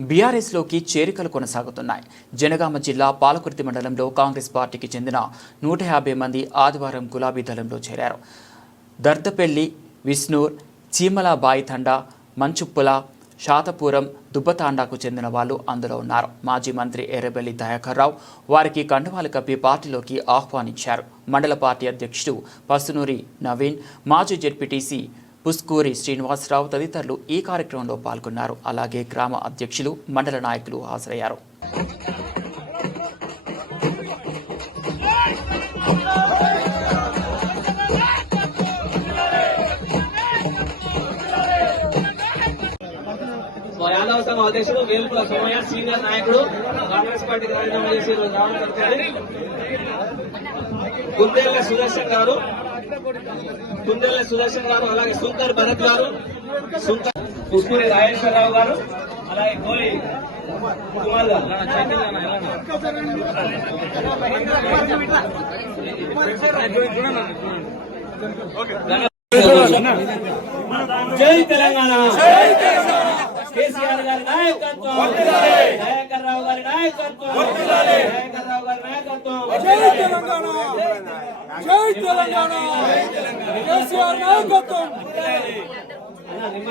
బీఆర్ఎస్లోకి చేరికలు కొనసాగుతున్నాయి. జనగామ జిల్లా పాలకుర్తి మండలంలో కాంగ్రెస్ పార్టీకి చెందిన నూట యాభై మంది ఆదివారం గులాబీ దళంలో చేరారు. దర్దపెల్లి విష్ణూర్ చీమల తండా మంచుప్పుల శాతపురం దుబ్బతాండాకు చెందిన వాళ్ళు అందులో ఉన్నారు. మాజీ మంత్రి ఎర్రబెల్లి దయాకర్ రావు వారికి కండువాలు కప్పి పార్టీలోకి ఆహ్వానించారు. మండల పార్టీ అధ్యక్షుడు పసునూరి నవీన్ మాజీ జెడ్పీటీసీ పుస్కూరి శ్రీనివాసరావు తదితరులు ఈ కార్యక్రమంలో పాల్గొన్నారు. అలాగే గ్రామ అధ్యక్షులు మండల నాయకులు హాజరయ్యారు. యాదవ సంఘం అధ్యక్షుడు వేలుపుల సోమయ్య సీనియర్ నాయకుడు కాంగ్రెస్ పార్టీ రాజీనామా చేసి కుందేళ్ళ సుదర్శన్ గారు కుందేళ్ళ సుదర్శన్ గారు అలాగే సుంకర్ భరత్ గారు సుంకర్ పుష్పూరి రాజేశ్వరరావు గారు అలాగే కోలి కుమార్ గారు. జై తెలంగాణ. కేసీఆర్ గారి నాయకత్వం. దయాకర్ రావు గారి నాయకత్వం. దయాకర్ రావు గారి నాయకత్వం. జై తెలంగాణ. జై తెలంగాణ. కేసీఆర్ నాయకత్వం. అన్న, నిమ్మల